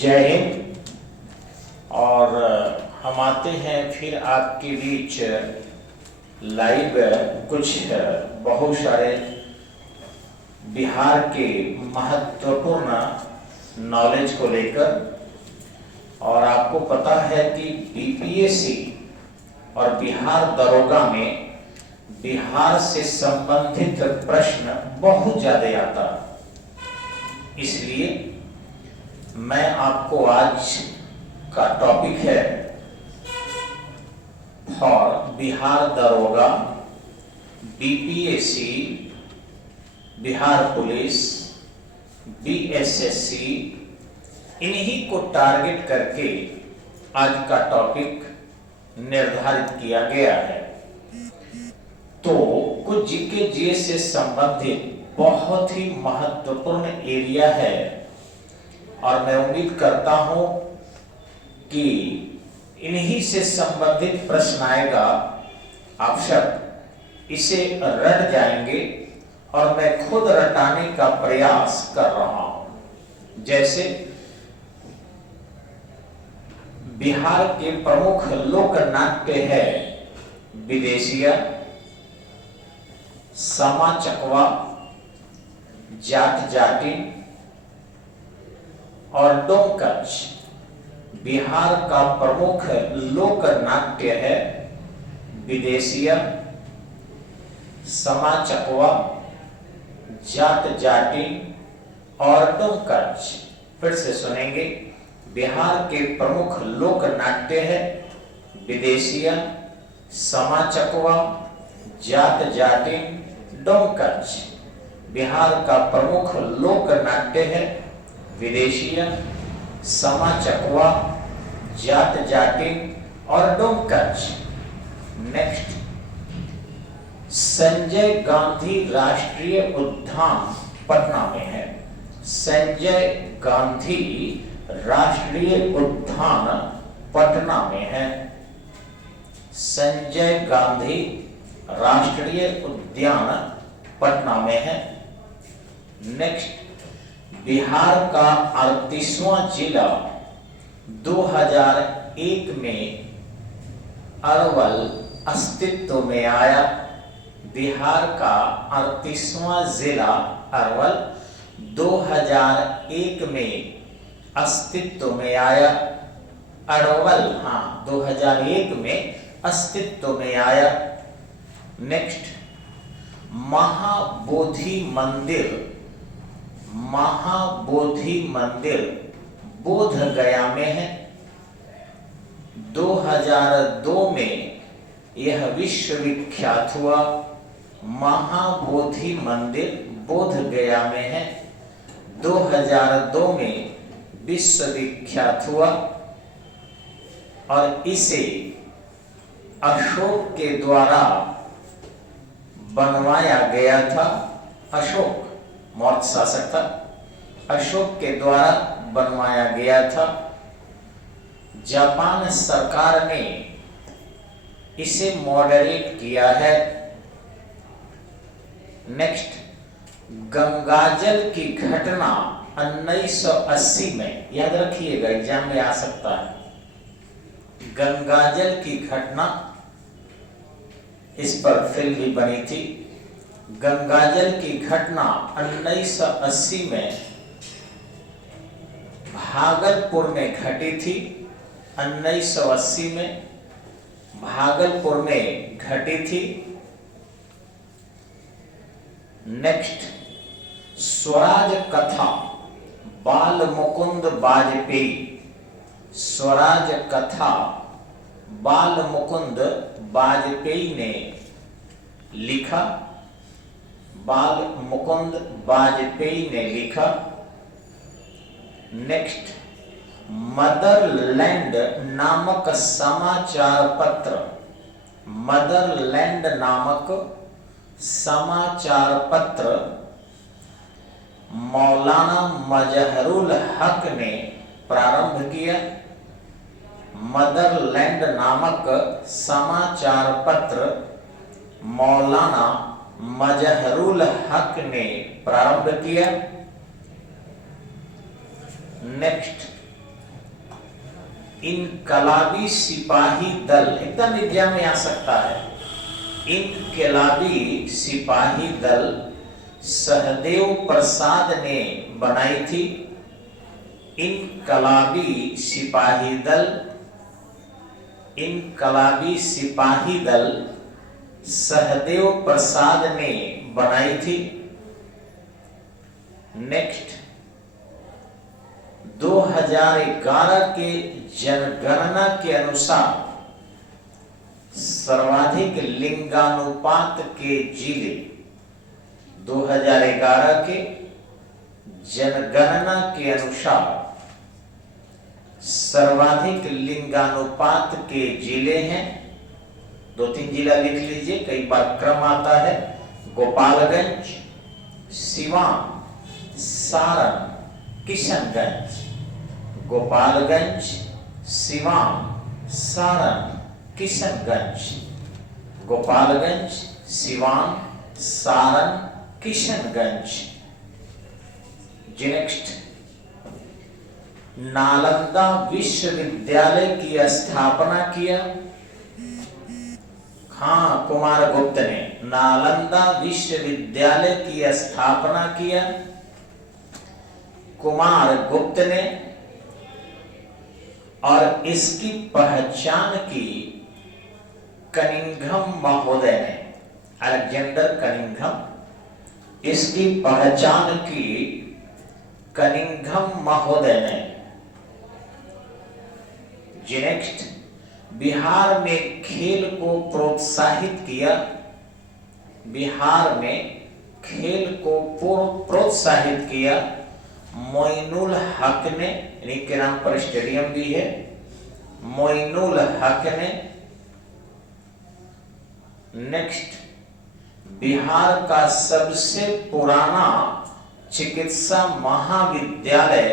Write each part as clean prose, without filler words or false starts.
जय हिंद। और हम आते हैं फिर आपके बीच लाइव कुछ बहुत सारे बिहार के महत्वपूर्ण नॉलेज को लेकर। और आपको पता है कि बीपीएससी और बिहार दरोगा में बिहार से संबंधित प्रश्न बहुत ज्यादा आता, इसलिए मैं आपको आज का टॉपिक है फॉर बिहार दरोगा, बीपीएससी, बिहार पुलिस, बीएसएससी, इन्हीं को टारगेट करके आज का टॉपिक निर्धारित किया गया है। तो कुछ जीके जीएस से संबंधित बहुत ही महत्वपूर्ण एरिया है और मैं उम्मीद करता हूं कि इन्हीं से संबंधित प्रश्न आएगा, आप सब इसे रट जाएंगे और मैं खुद रटाने का प्रयास कर रहा हूं। जैसे बिहार के प्रमुख लोक नाट्य है विदेशिया, समा चकवा, जाट जाति और डोमकच। बिहार का प्रमुख लोक नाट्य है विदेशिया, समा चकवा, जाट जाति और डोमकच। फिर से सुनेंगे, बिहार के प्रमुख लोक नाट्य है विदेशिया, समा चकवा, जाट जाति, डोमकच। बिहार का प्रमुख लोक नाट्य है विदेशिया, समा चकवा, जाट जाति और डोमकच। नेक्स्ट, संजय गांधी राष्ट्रीय उद्यान पटना में है। संजय गांधी राष्ट्रीय उद्यान पटना में है। संजय गांधी राष्ट्रीय उद्यान पटना में है। नेक्स्ट, बिहार का 38वां जिला 2001 में अरवल अस्तित्व में आया। बिहार का 38वां जिला अरवल 2001 में अस्तित्व में आया। अरवल 2001 में अस्तित्व में आया। नेक्स्ट, महाबोधि मंदिर, महाबोधि मंदिर बोध गया में है। 2002 में यह विश्वविख्यात हुआ। महाबोधि मंदिर बोध गया में है। 2002 में विश्वविख्यात हुआ और इसे अशोक के द्वारा बनवाया गया था। अशोक मौर्य शासक था, अशोक के द्वारा बनवाया गया था। जापान सरकार ने इसे मॉडरेट किया है। नेक्स्ट, गंगाजल की घटना 1980 में, याद रखिएगा एग्जाम में आ सकता है। गंगाजल की घटना, इस पर फिल्म भी बनी थी। गंगाजल की घटना 1980 में भागलपुर में घटी थी। 1980 में भागलपुर में घटी थी। नेक्स्ट, स्वराज कथा बाल मुकुंद वाजपेयी, स्वराज कथा बाल मुकुंद वाजपेयी ने लिखा। बाल मुकुंद वाजपेयी ने लिखा। नेक्स्ट, मदरलैंड नामक समाचार पत्र, मदरलैंड नामक समाचार पत्र मौलाना मजहरुल हक ने प्रारंभ किया। मदरलैंड नामक समाचार पत्र मौलाना मजहरुल हक ने प्रारंभ किया। नेक्स्ट, इनकलाबी सिपाही दल, एकदम एग्जाम में आ सकता है। इनकलाबी सिपाही दल सहदेव प्रसाद ने बनाई थी। इनकलाबी सिपाही दल, इनकलाबी सिपाही दल सहदेव प्रसाद ने बनाई थी। नेक्स्ट, 2011 के जनगणना के अनुसार सर्वाधिक लिंगानुपात के जिले, 2011 के जनगणना के अनुसार सर्वाधिक लिंगानुपात के जिले हैं। 2-3 जिला लिख लीजिए, कई बार क्रम आता है। गोपालगंज, सिवान, सारण, किशनगंज। गोपालगंज, सिवान, सारण, किशनगंज। गोपालगंज, सिवान, सारण, किशनगंज। नेक्स्ट, नालंदा विश्वविद्यालय की स्थापना किया। हाँ, कुमार गुप्त ने नालंदा विश्वविद्यालय की स्थापना किया। कुमार गुप्त ने, और इसकी पहचान की कनिंघम महोदय ने, अलेक्जेंडर कनिंघम। इसकी पहचान की कनिंघम महोदय ने। नेक्स्ट, बिहार में खेल को प्रोत्साहित किया। बिहार में खेल को प्रोत्साहित किया मोइनुल हक ने, इनके नाम पर स्टेडियम भी है। मोइनुल हक ने। नेक्स्ट, बिहार का सबसे पुराना चिकित्सा महाविद्यालय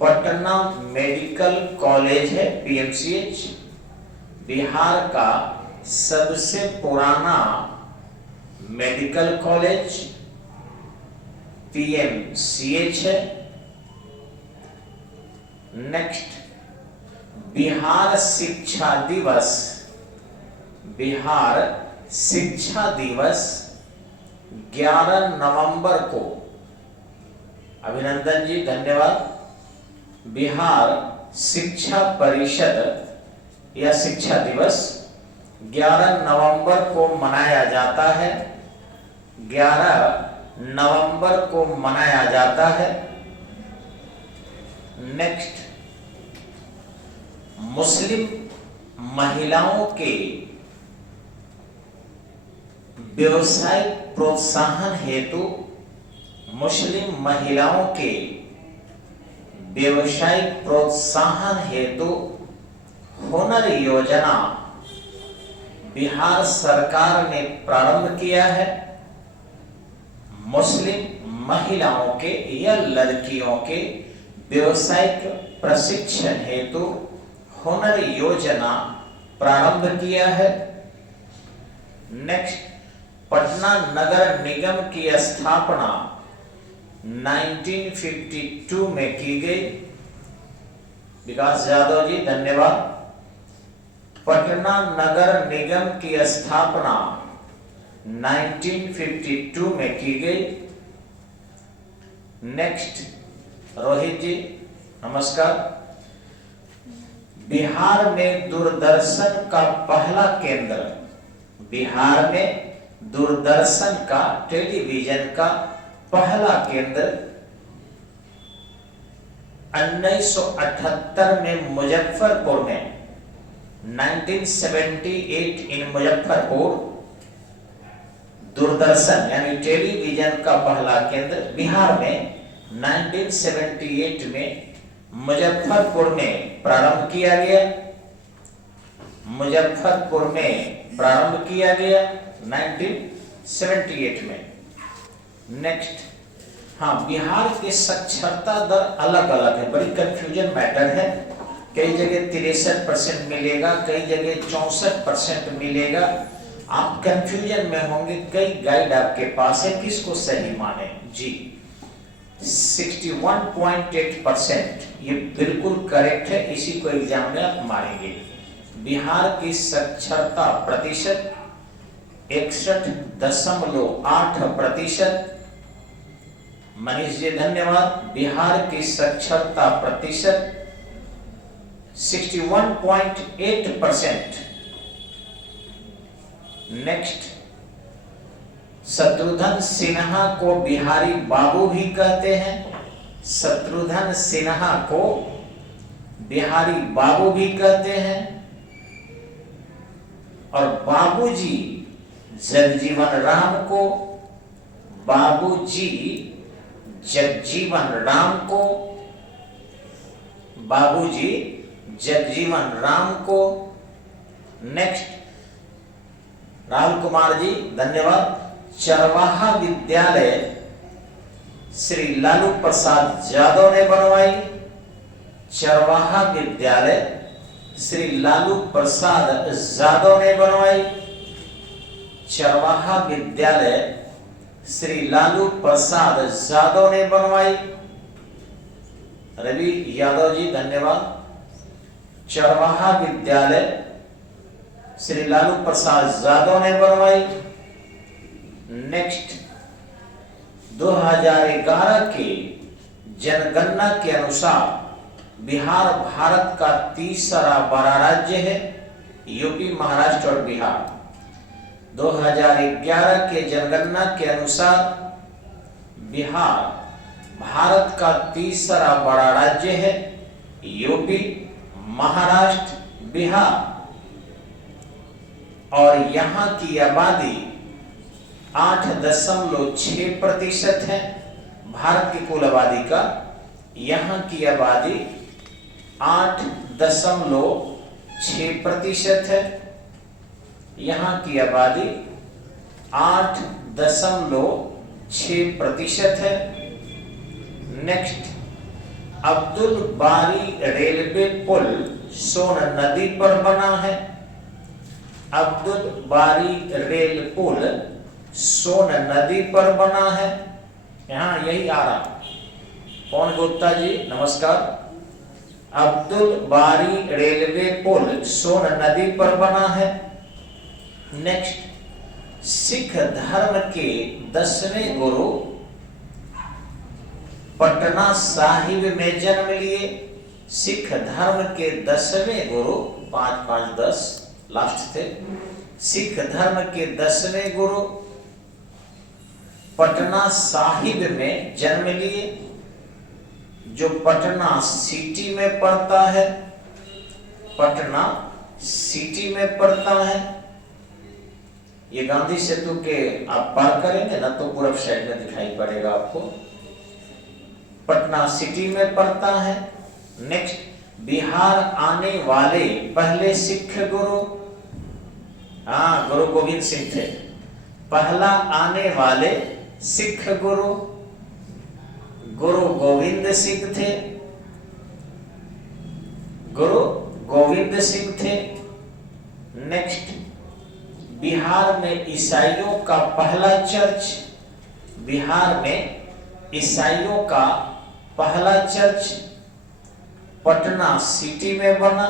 पटना मेडिकल कॉलेज है, पीएमसीएच। बिहार का सबसे पुराना मेडिकल कॉलेज पीएमसीएच है। नेक्स्ट, बिहार शिक्षा दिवस, बिहार शिक्षा दिवस 11 नवंबर को, अभिनंदन जी, धन्यवाद। बिहार शिक्षा परिषद या शिक्षा दिवस 11 नवंबर को मनाया जाता है। 11 नवंबर को मनाया जाता है। नेक्स्ट, मुस्लिम महिलाओं के व्यवसायिक प्रोत्साहन हेतु, मुस्लिम महिलाओं के व्यवसायिक प्रोत्साहन हेतु हुनर योजना बिहार सरकार ने प्रारंभ किया है। मुस्लिम महिलाओं के या लड़कियों के व्यवसायिक प्रशिक्षण हेतु हुनर योजना प्रारंभ किया है। नेक्स्ट, पटना नगर निगम की स्थापना 1952 में की गई। विकास यादव जी, धन्यवाद। पटना नगर निगम की स्थापना 1952 में की गई। नेक्स्ट, रोहित जी, नमस्कार। बिहार में दूरदर्शन का पहला केंद्र, बिहार में दूरदर्शन का, टेलीविजन का पहला केंद्र 1978 में मुजफ्फरपुर में, 1978 इन मुजफ्फरपुर दूरदर्शन यानी टेलीविजन का पहला केंद्र बिहार में 1978 में मुजफ्फरपुर में प्रारंभ किया गया। मुजफ्फरपुर में प्रारंभ किया गया 1978 में। नेक्स्ट, हाँ, बिहार के साक्षरता दर अलग अलग है, बड़ी कंफ्यूजन मैटर है। कई जगह 63% मिलेगा, कई जगह 64% मिलेगा। आप कंफ्यूजन में होंगे, कई गाइड आपके पास है, किसको सही माने जी। 61.8%, ये बिल्कुल करेक्ट है, इसी को एग्जाम में आप मारेंगे। बिहार की साक्षरता प्रतिशत 61.8%। मनीष जी धन्यवाद। बिहार की साक्षरता प्रतिशत 61.8%। नेक्स्ट, शत्रुघ्न सिन्हा को बिहारी बाबू भी कहते हैं। शत्रुघ्न सिन्हा को बिहारी बाबू भी कहते हैं। और बाबूजी जगजीवन राम को, बाबूजी जगजीवन राम को, बाबूजी जगजीवन राम को। नेक्स्ट, राहुल कुमार जी धन्यवाद। चरवाहा विद्यालय श्री लालू प्रसाद यादव ने बनवाई। चरवाहा विद्यालय श्री लालू प्रसाद यादव ने बनवाई। चरवाहा विद्यालय श्री लालू प्रसाद यादव ने बनवाई। रवि यादव जी धन्यवाद। चरवाहा विद्यालय श्री लालू प्रसाद यादव ने बनवाई। नेक्स्ट, 2011 के जनगणना के अनुसार बिहार भारत का तीसरा बड़ा राज्य है, यूपी, महाराष्ट्र और बिहार। 2011 के जनगणना के अनुसार बिहार भारत का तीसरा बड़ा राज्य है, यूपी, महाराष्ट्र, बिहार। और यहाँ की आबादी 8.6% है भारत की कुल आबादी का। यहाँ की आबादी 8.6% है। यहाँ की आबादी 8.6% है। नेक्स्ट, अब्दुल बारी रेलवे पुल सोन नदी पर बना है। अब्दुल बारी रेल पुल सोन नदी पर बना है। यहाँ यही आ रहा। कौन गुप्ता जी नमस्कार। अब्दुल बारी रेलवे पुल सोन नदी पर बना है। नेक्स्ट, सिख धर्म के 10वें गुरु पटना साहिब में जन्म लिए। सिख धर्म के 10वें गुरु 5-5-10 लास्ट थे। सिख धर्म के 10वें गुरु पटना साहिब में जन्म लिए, जो पटना सिटी में पड़ता है। पटना सिटी में पड़ता है। ये गांधी सेतु के आप पार करेंगे ना तो पूरब साइड में दिखाई पड़ेगा आपको। पटना सिटी में पड़ता है। नेक्स्ट, बिहार आने वाले पहले सिख गुरु, गुरु गोविंद सिंह थे। पहला आने वाले सिख गुरु गुरु गोविंद सिंह थे। गुरु गोविंद सिंह थे। नेक्स्ट, बिहार में ईसाइयों का पहला चर्च, बिहार में ईसाइयों का पहला चर्च पटना सिटी में बना।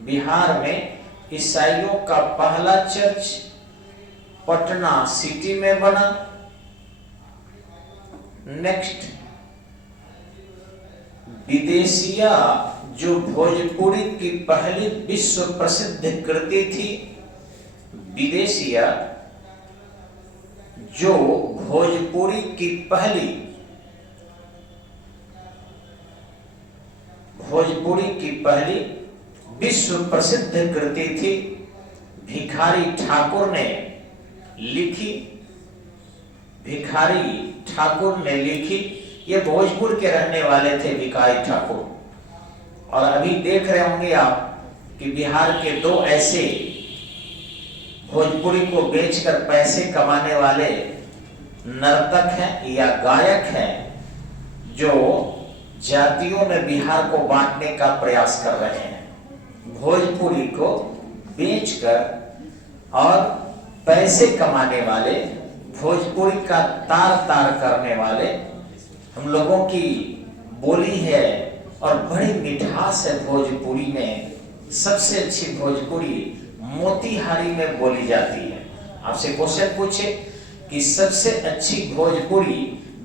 बिहार में ईसाइयों का पहला चर्च पटना सिटी में बना। नेक्स्ट, विदेशिया जो भोजपुरी की पहली विश्व प्रसिद्ध कृति थी। विदेशिया जो भोजपुरी की पहली विश्व प्रसिद्ध कृति थी, भिखारी ठाकुर ने लिखी। भिखारी ठाकुर ने लिखी। ये भोजपुर के रहने वाले थे भिखारी ठाकुर। और अभी देख रहे होंगे आप कि बिहार के दो ऐसे भोजपुरी को बेचकर पैसे कमाने वाले नर्तक हैं या गायक हैं, जो जातियों में बिहार को बांटने का प्रयास कर रहे हैं। भोजपुरी को बेचकर और पैसे कमाने वाले, भोजपुरी का तार तार करने वाले हम लोगों की बोली है और बड़ी मिठास है भोजपुरी में। सबसे अच्छी भोजपुरी मोतिहारी में बोली जाती है। आपसे क्वेश्चन पूछे कि सबसे अच्छी भोजपुरी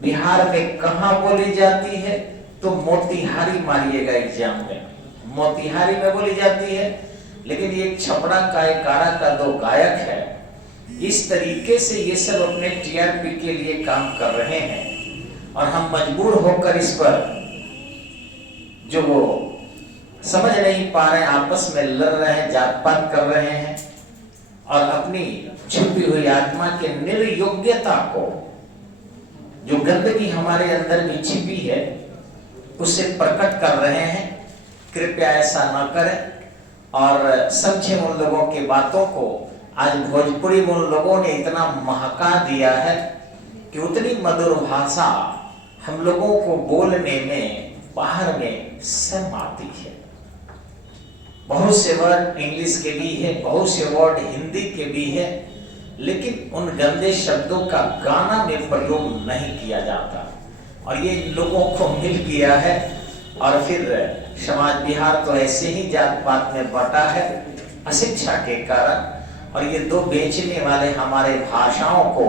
बिहार में कहाँ बोली जाती है, तो मोतिहारी मारिएगा एग्जाम में, मोतिहारी में बोली जाती है। लेकिन ये छपरा का एक आरा का दो गायक है, इस तरीके से ये सब अपने टीआरपी के लिए काम कर रहे हैं और हम मजबूर होकर इस पर जो वो समझ नहीं पा रहे हैं, आपस में लड़ रहे हैं, जात पात कर रहे हैं और अपनी छुपी हुई आत्मा के निर्योग्यता को, जो गंदगी हमारे अंदर में छिपी है, उसे प्रकट कर रहे हैं। कृपया ऐसा न करें और समझे उन लोगों की बातों को। आज भोजपुरी में उन लोगों ने इतना महका दिया है कि उतनी मधुर भाषा हम लोगों को बोलने में बाहर में शर्म आती है। बहुत से वर्ड इंग्लिश के भी है, बहुत से वर्ड हिंदी के भी है, लेकिन उन गंदे शब्दों का गाना में प्रयोग नहीं किया जाता और ये लोगों को मिल गया है। और फिर समाज बिहार तो ऐसे ही जात पात में बटा है अशिक्षा के कारण, और ये दो बेचने वाले हमारे भाषाओं को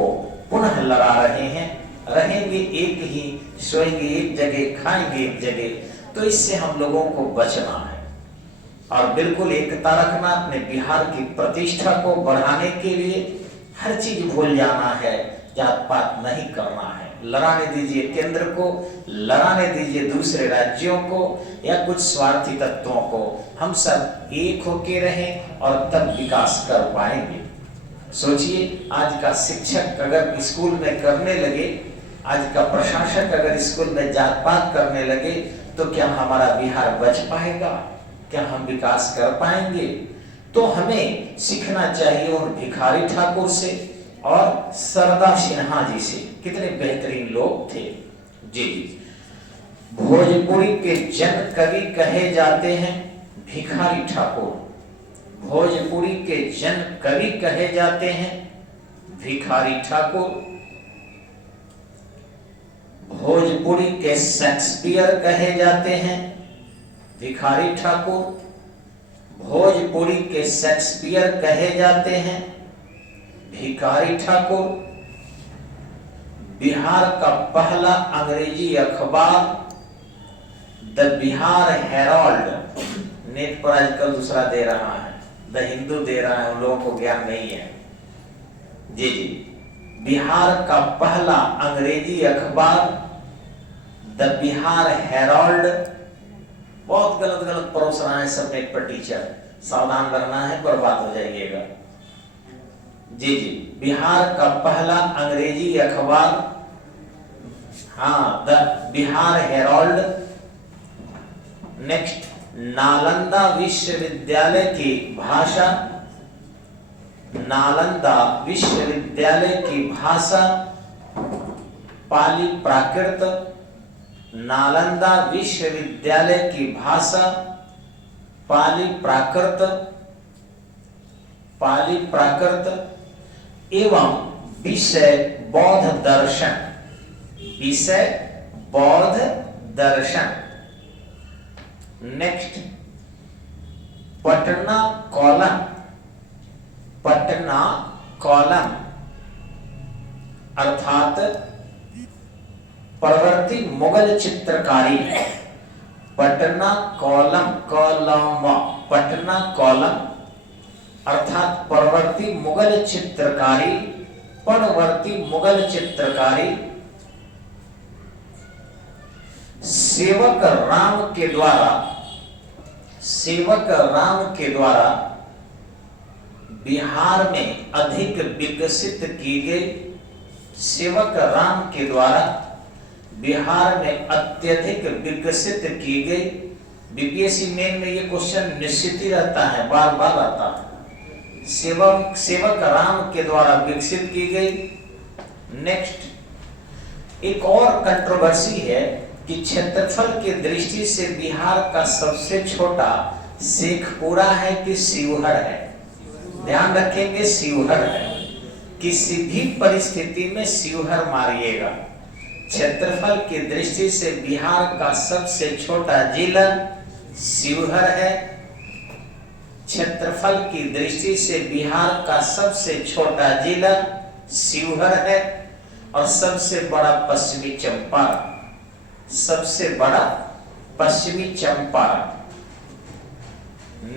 पुनः लड़ा रहे हैं। रहेंगे एक ही, सोएंगे एक जगह, खाएंगे एक जगह। तो इससे हम लोगों को बचना है और बिल्कुल एकता रखना, अपने बिहार की प्रतिष्ठा को बढ़ाने के लिए हर चीज भूल जाना है, जात पात नहीं करना है। लड़ाने दीजिए केंद्र को, लड़ाने दीजिए दूसरे राज्यों को या कुछ स्वार्थी तत्वों को। हम सब एक होके रहें और तब विकास कर पाएंगे। सोचिए, आज का शिक्षक अगर स्कूल में करने लगे, आज का प्रशासक अगर स्कूल में जात पात करने लगे, तो क्या हमारा बिहार बच पाएगा? क्या हम विकास कर पाएंगे? तो हमें सीखना चाहिए उन भिखारी ठाकुर से और सरदा सिन्हा जी से। कितने बेहतरीन लोग थे जी। भोजपुरी के जन कवि कहे जाते हैं भिखारी ठाकुर। भोजपुरी के जन कवि कहे जाते हैं भिखारी ठाकुर। भोजपुरी के शेक्सपियर कहे जाते हैं भिखारी ठाकुर। भोजपुरी के शेक्सपियर कहे जाते हैं भिखारी ठाकुर। बिहार का पहला अंग्रेजी अखबार द बिहार हेराल्ड, नेट पर आजकल दूसरा दे रहा है, द हिंदू दे रहा है, उन लोगों को ज्ञान नहीं है जी जी। बिहार का पहला अंग्रेजी अखबार द बिहार हेराल्ड। बहुत गलत गलत परोस रहा है सब नेट पर टीचर, सावधान रहना है, बर्बाद हो जाइएगा जी जी। बिहार का पहला अंग्रेजी अखबार, हाँ, the Bihar Herald. Next, Nalanda विश्वविद्यालय की भाषा, नालंदा विश्वविद्यालय की भाषा पाली प्राकृत। नालंदा विश्वविद्यालय की भाषा पाली प्राकृत, पाली प्राकृत एवं विषय बौद्ध दर्शन, विषय बौद्ध दर्शन। नेक्स्ट, पटना कॉलम, पटना कॉलम अर्थात प्रवर्ती मुगल चित्रकारी। पटना कॉलम, कॉलम, पटना कॉलम अर्थात परवर्ती मुगल चित्रकारी, परवर्ती मुगल चित्रकारी। सेवक राम के द्वारा, सेवक राम के द्वारा बिहार में अधिक विकसित की गई, सेवक राम के द्वारा बिहार में अत्यधिक विकसित की गई। बीपीएससी मेन में ये क्वेश्चन निश्चित ही रहता है, बार बार आता है। सेवक राम के द्वारा विकसित की गई। नेक्स्ट, एक और कंट्रोवर्सी है कि क्षेत्रफल की दृष्टि से बिहार का सबसे छोटा शेखपुरा है कि शिवहर है। ध्यान रखेंगे, शिवहर है। किसी भी परिस्थिति में शिवहर मारिएगा। क्षेत्रफल की दृष्टि से बिहार का सबसे छोटा जिला शिवहर है। क्षेत्रफल की दृष्टि से बिहार का सबसे छोटा जिला शिवहर है और सबसे बड़ा पश्चिमी चंपारण, सबसे बड़ा पश्चिमी चंपारण।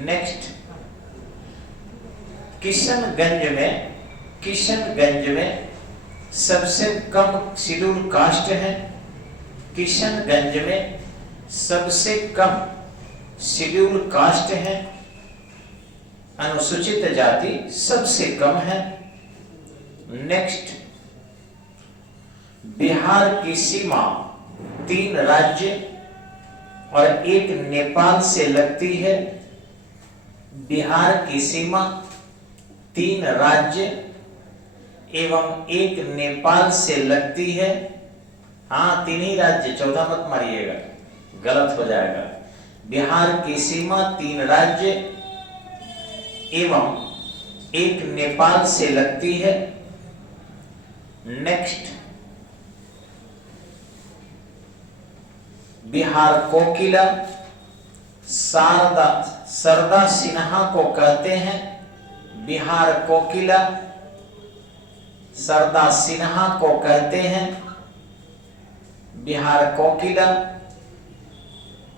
नेक्स्ट, किशनगंज में सबसे कम शेड्यूल कास्ट है। किशनगंज में सबसे कम शेड्यूल कास्ट है, अनुसूचित जाति सबसे कम है। नेक्स्ट, बिहार की सीमा 3 राज्य और 1 नेपाल से लगती है। बिहार की सीमा 3 राज्य एवं 1 नेपाल से लगती है। हाँ, 3 ही राज्य, 14 मत मारिएगा, गलत हो जाएगा। बिहार की सीमा 3 राज्य एवं 1 नेपाल से लगती है। नेक्स्ट, बिहार कोकिला सरदा सिन्हा को कहते हैं। बिहार कोकिला सरदा सिन्हा को कहते हैं। बिहार कोकिला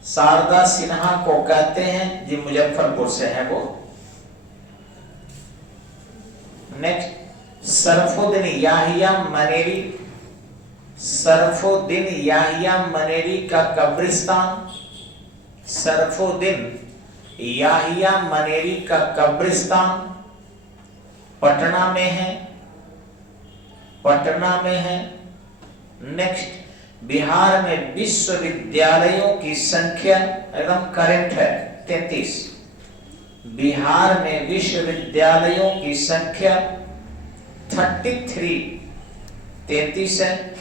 शारदा सिन्हा को कहते हैं, जी मुजफ्फरपुर से है वो। नेक्स्ट, सरफुद्दीन याहिया मनेरी का कब्रिस्तान, सरफुद्दीन याहिया मनेरी का कब्रिस्तान पटना में है। नेक्स्ट, बिहार में विश्वविद्यालयों की संख्या एकदम करेंट है 33। बिहार में विश्वविद्यालयों की संख्या 33 है।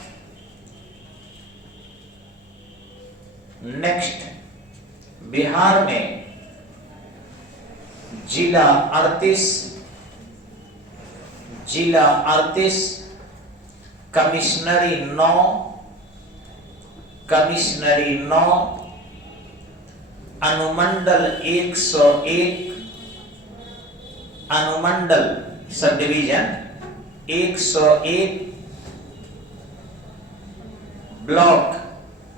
नेक्स्ट, बिहार में जिला 38, कमिश्नरी 9, अनुमंडल 101, अनुमंडल सब डिवीजन 101, ब्लॉक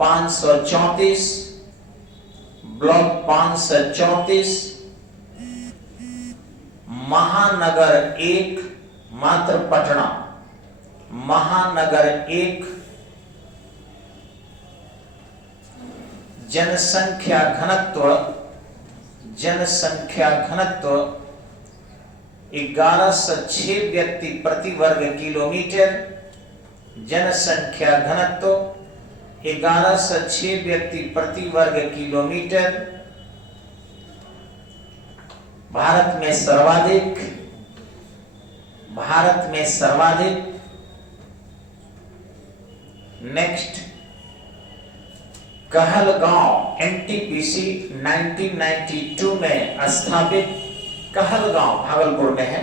534, महानगर 1 मात्र पटना, महानगर 1। जनसंख्या घनत्व 1106 व्यक्ति प्रति वर्ग किलोमीटर। जनसंख्या घनत्व 1106 व्यक्ति प्रति वर्ग किलोमीटर। भारत में सर्वाधिक। नेक्स्ट, कहलगांव एनटीपीसी 1992 में स्थापित, कहलगांव भागलपुर में है।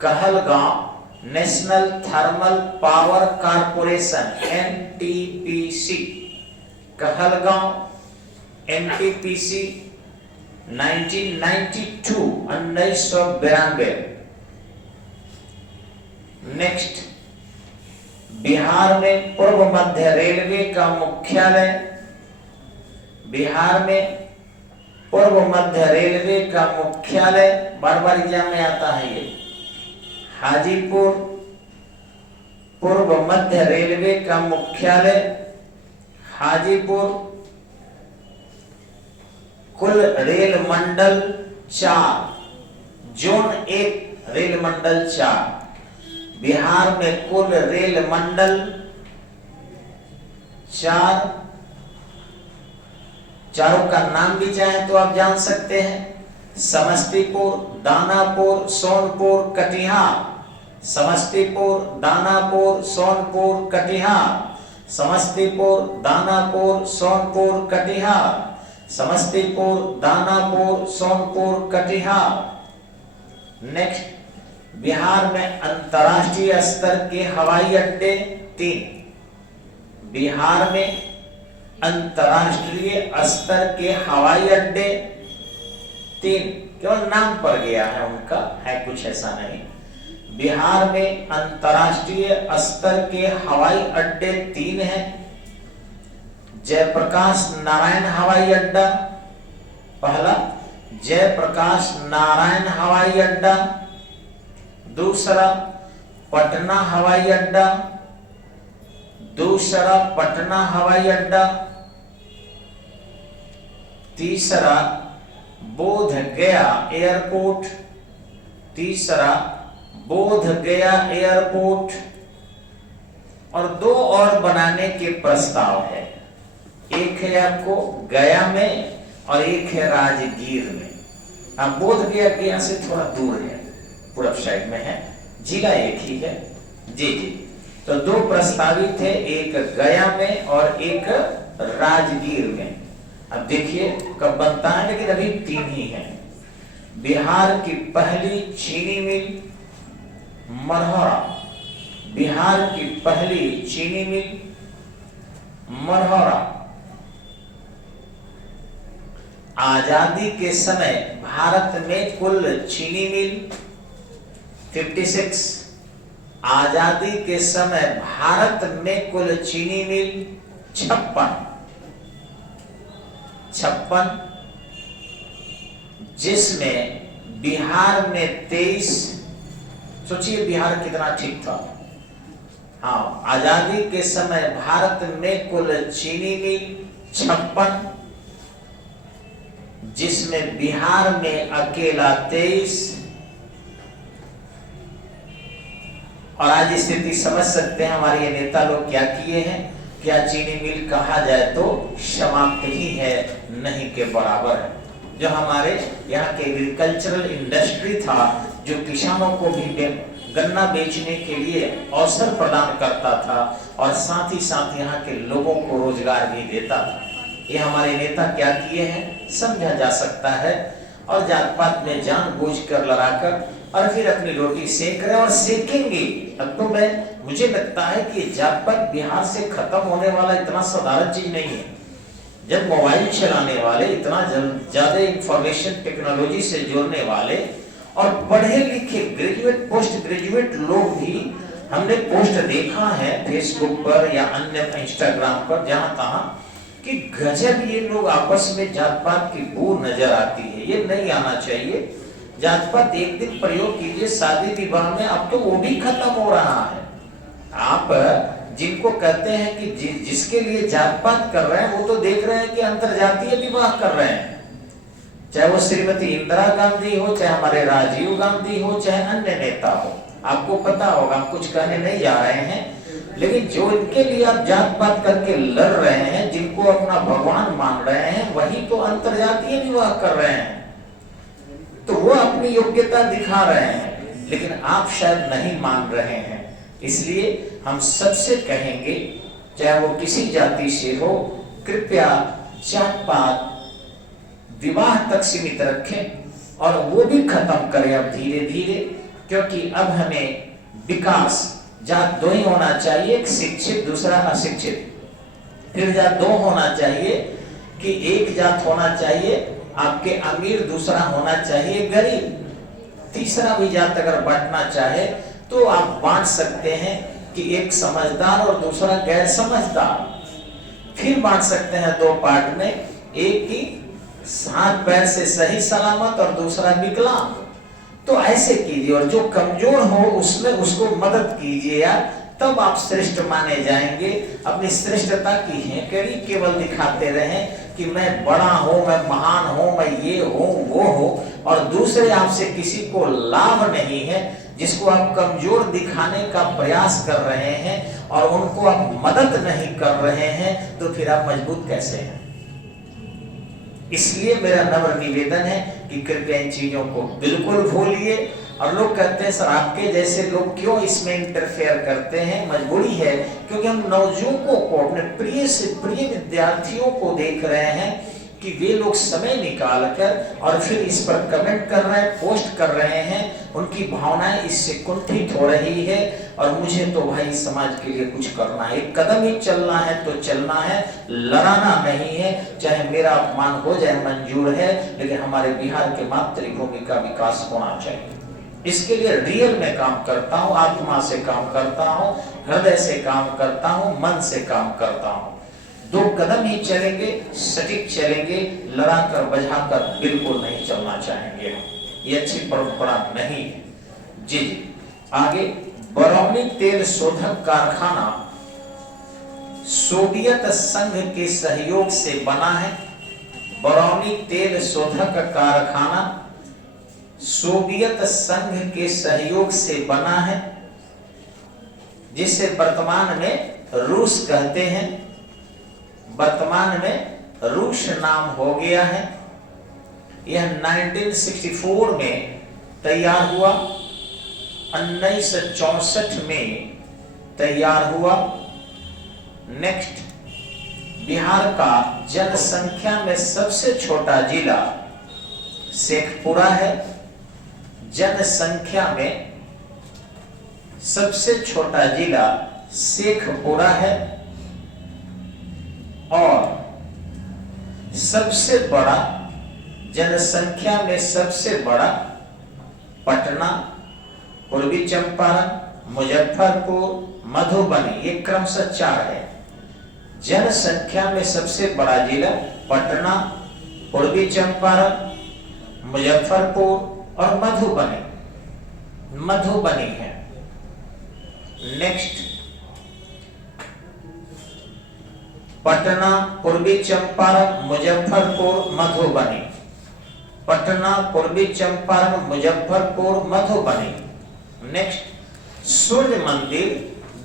Kahalgaon national thermal power corporation NTPC, Kahalgaon NTPC 1992। Next, Bihar में पूर्व मध्य रेलवे का मुख्यालय, बिहार में पूर्व मध्य रेलवे का मुख्यालय बार बार एग्जाम में आता है ये, हाजीपुर। पूर्व मध्य रेलवे का मुख्यालय हाजीपुर। कुल रेल मंडल 4, जोन 1 रेल मंडल 4। बिहार में कुल रेल मंडल 4। चारों का नाम भी चाहे तो आप जान सकते हैं, समस्तीपुर, दानापुर, सोनपुर, कटिहार। समस्तीपुर, दानापुर, सोनपुर, कटिहार। समस्तीपुर, दानापुर, सोनपुर, कटिहार। समस्तीपुर, दानापुर, सोनपुर, कटिहार। नेक्स्ट, बिहार में अंतर्राष्ट्रीय स्तर के हवाई अड्डे 3। बिहार में अंतर्राष्ट्रीय स्तर के हवाई अड्डे 3, केवल नाम पर गया है उनका, है कुछ ऐसा नहीं। बिहार में अंतर्राष्ट्रीय स्तर के हवाई अड्डे 3 हैं। जयप्रकाश नारायण हवाई अड्डा पहला, जयप्रकाश नारायण हवाई अड्डा दूसरा, पटना हवाई अड्डा दूसरा, पटना हवाई अड्डा तीसरा, बोध गया एयरपोर्ट तीसरा, बोध गया एयरपोर्ट, और 2 और बनाने के प्रस्ताव है। एक है आपको गया में और एक है राजगीर में। अब बोध गया से थोड़ा दूर है, पूर्व साइड में है, जिला एक ही है। जी जी, तो 2 प्रस्तावित है, एक गया में और एक राजगीर में। अब देखिए कब बनता है, लेकिन अभी 3 ही है। बिहार की पहली चीनी मिल मरहरा, बिहार की पहली चीनी मिल मरहरा। आजादी के समय भारत में कुल चीनी मिल 56, आजादी के समय भारत में कुल चीनी मिल 56, जिसमें बिहार में 23। सोचिए बिहार कितना ठीक था। हाँ, आजादी के समय भारत में कुल चीनी मिल 56, जिसमें बिहार में अकेला 23। और आज स्थिति समझ सकते हैं हमारे ये नेता लोग क्या किए हैं। क्या चीनी मिल कहा जाए तो समाप्त ही है, नहीं के बराबर है। जो हमारे यहाँ के एग्रीकल्चरल इंडस्ट्री था, जो किसानों को भी गन्ना बेचने के लिए अवसर प्रदान करता था और साथ ही साथ यहाँ के लोगों को रोजगार भी देता था। ये हमारे नेता क्या किए हैं समझा जा सकता है। और जात पात में जानबूझकर लड़ाकर और फिर अपनी रोटी सेक रहे और सेकेंगे। अब तो मुझे लगता है कि जात पात बिहार से खत्म होने वाला इतना साधारण चीज नहीं है। जब मोबाइल चलाने वाले, इतना ज्यादा इंफॉर्मेशन टेक्नोलॉजी से जोड़ने वाले और पढ़े लिखे ग्रेजुएट पोस्ट ग्रेजुएट लोग भी हमने पोस्ट देखा है फेसबुक पर या अन्य इंस्टाग्राम पर, जहां तहां कि गजब ये लोग आपस में जात पात की बू नजर आती है। ये नहीं आना चाहिए। जात पात एक दिन प्रयोग कीजिए शादी विवाह में, अब तो वो भी खत्म हो रहा है। आप जिनको कहते हैं कि जिसके लिए जात पात कर रहे हैं, वो तो देख रहे हैं कि अंतरजातीय विवाह कर रहे हैं। चाहे वो श्रीमती इंदिरा गांधी हो, चाहे हमारे राजीव गांधी हो, चाहे अन्य नेता हो। आपको पता होगा, कुछ कहने नहीं जा रहे हैं, लेकिन जो इनके लिए आप जात पात करके लड़ रहे हैं, जिनको अपना भगवान मान रहे हैं, वही तो अंतरजातीय विवाह कर रहे हैं। तो वो अपनी योग्यता दिखा रहे हैं, लेकिन आप शायद नहीं मान रहे हैं। इसलिए हम सबसे कहेंगे, चाहे वो किसी जाति से हो, कृपया जात पात विवाह तक सीमित रखें और वो भी खत्म करें अब धीरे धीरे। क्योंकि अब हमें विकास, जात 2 ही होना चाहिए, एक शिक्षित दूसरा अशिक्षित। फिर जात 2 होना चाहिए कि एक जात होना चाहिए आपके अमीर, दूसरा होना चाहिए गरीब। तीसरा भी जात अगर बांटना चाहे तो आप बांट सकते हैं कि एक समझदार और दूसरा गैर समझदार। फिर बांट सकते हैं 2 पार्ट में, एक की हाथ पैर से सही सलामत और दूसरा विकलांग। तो ऐसे कीजिए और जो कमजोर हो उसमें उसको मदद कीजिए यार, तब आप श्रेष्ठ माने जाएंगे। अपनी श्रेष्ठता की हेकड़ी केवल दिखाते रहें कि मैं बड़ा हूं, मैं महान हूं, मैं ये हूं वो हूं, और दूसरे आपसे किसी को लाभ नहीं है, जिसको आप कमजोर दिखाने का प्रयास कर रहे हैं और उनको आप मदद नहीं कर रहे हैं, तो फिर आप मजबूत कैसे हैं। इसलिए मेरा नम्र निवेदन है कि कृपया इन चीजों को बिल्कुल भूलिए। और लोग कहते हैं सर आपके जैसे लोग क्यों इसमें इंटरफेयर करते हैं। मजबूरी है, क्योंकि हम नवयुवकों को, अपने प्रिय से प्रिय विद्यार्थियों को देख रहे हैं कि वे लोग समय निकालकर और फिर इस पर कमेंट कर रहे हैं, पोस्ट कर रहे हैं, उनकी भावनाएं इससे कुंठित हो रही है। और मुझे तो भाई समाज के लिए कुछ करना है, एक कदम ही चलना है तो चलना है, लड़ाना नहीं है। चाहे मेरा अपमान हो जाए मंजूर है, लेकिन हमारे बिहार के मातृभूमि का विकास होना चाहिए। इसके लिए रियल में काम करता हूँ, आत्मा से काम करता हूँ, हृदय से काम करता हूँ, मन से काम करता हूँ। 2 कदम ही चलेंगे, सटीक चलेंगे, लड़ाकर बजाकर बिल्कुल नहीं चलना चाहेंगे। ये अच्छी परंपरा नहीं है। जी जी, आगे। बरौनी तेल शोधक कारखाना सोवियत संघ के सहयोग से बना है। बरौनी तेल शोधक कारखाना सोवियत संघ के सहयोग से बना है, जिसे वर्तमान में रूस कहते हैं। वर्तमान में रूस नाम हो गया है। यह 1964 में तैयार हुआ, 1964 में तैयार हुआ। नेक्स्ट, बिहार का जनसंख्या में सबसे छोटा जिला शेखपुरा है। जनसंख्या में सबसे छोटा जिला शेखपुरा है और सबसे बड़ा, जनसंख्या में सबसे बड़ा पटना, पूर्वी चंपारण, मुजफ्फरपुर, मधुबनी, ये क्रमशः 4 है। जनसंख्या में सबसे बड़ा जिला पटना, पूर्वी चंपारण, मुजफ्फरपुर और मधुबनी है। नेक्स्ट, पटना, पूर्वी चंपारण, मुजफ्फरपुर, मधुबनी। पटना, पूर्वी चंपारण, मुजफ्फरपुर, मधुबनी। नेक्स्ट, सूर्य मंदिर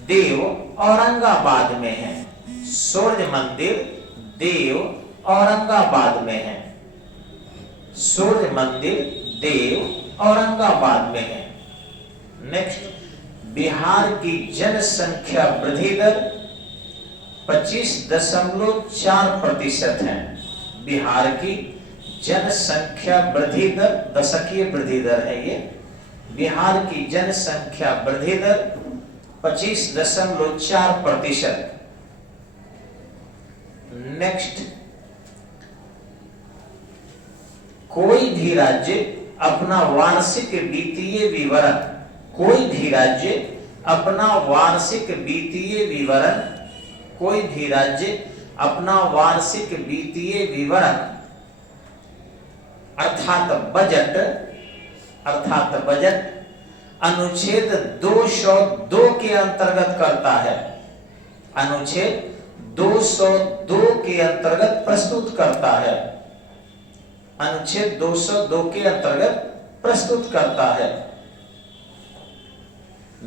देव औरंगाबाद में है। सूर्य मंदिर देव औरंगाबाद में है। सूर्य मंदिर देव औरंगाबाद में है। नेक्स्ट, बिहार की जनसंख्या वृद्धि दर 25.4% है। बिहार की जनसंख्या वृद्धि दर, दशकीय वृद्धि दर है ये। बिहार की जनसंख्या वृद्धि दर 25.4%। नेक्स्ट, कोई भी राज्य अपना वार्षिक वित्तीय विवरण, कोई भी राज्य अपना वार्षिक वित्तीय विवरण, कोई भी राज्य अपना वार्षिक वित्तीय विवरण अर्थात बजट अनुच्छेद 202 के अंतर्गत करता है। अनुच्छेद 202 के अंतर्गत प्रस्तुत करता है। अनुच्छेद 202 के अंतर्गत प्रस्तुत करता है।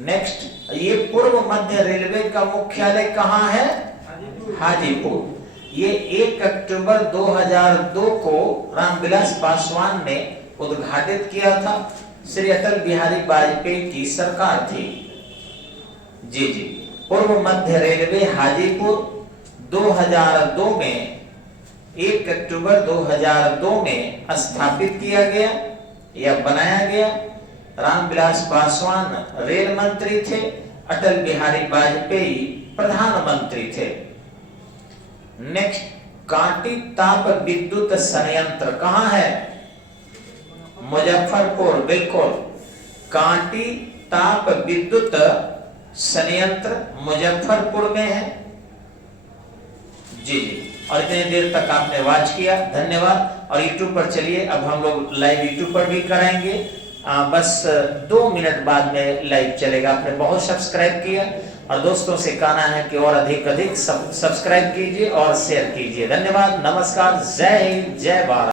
नेक्स्ट, ये पूर्व मध्य रेलवे का मुख्यालय कहाँ है? हाजीपुर। ये 1 अक्टूबर 2002 को रामविलास पासवान ने उद्घाटित किया था। श्री अटल बिहारी वाजपेयी की सरकार थी। जी जी, पूर्व मध्य रेलवे हाजीपुर 2002 में, 1 अक्टूबर 2002 में स्थापित किया गया या बनाया गया। रामविलास पासवान रेल मंत्री थे, अटल बिहारी वाजपेयी प्रधानमंत्री थे। नेक्स्ट, कांटी ताप विद्युत संयंत्र कहाँ है? मुजफ्फरपुर, बिल्कुल। कांटी ताप विद्युत संयंत्र मुजफ्फरपुर में है। जी जी, और इतनी देर तक आपने वॉच किया, धन्यवाद। और YouTube पर चलिए, अब हम लोग लाइव YouTube पर भी कराएंगे। बस 2 मिनट बाद में लाइव चलेगा। आपने बहुत सब्सक्राइब किया और दोस्तों से कहना है कि और अधिक सब्सक्राइब कीजिए और शेयर कीजिए। धन्यवाद, नमस्कार, जय हिंद, जय भारत।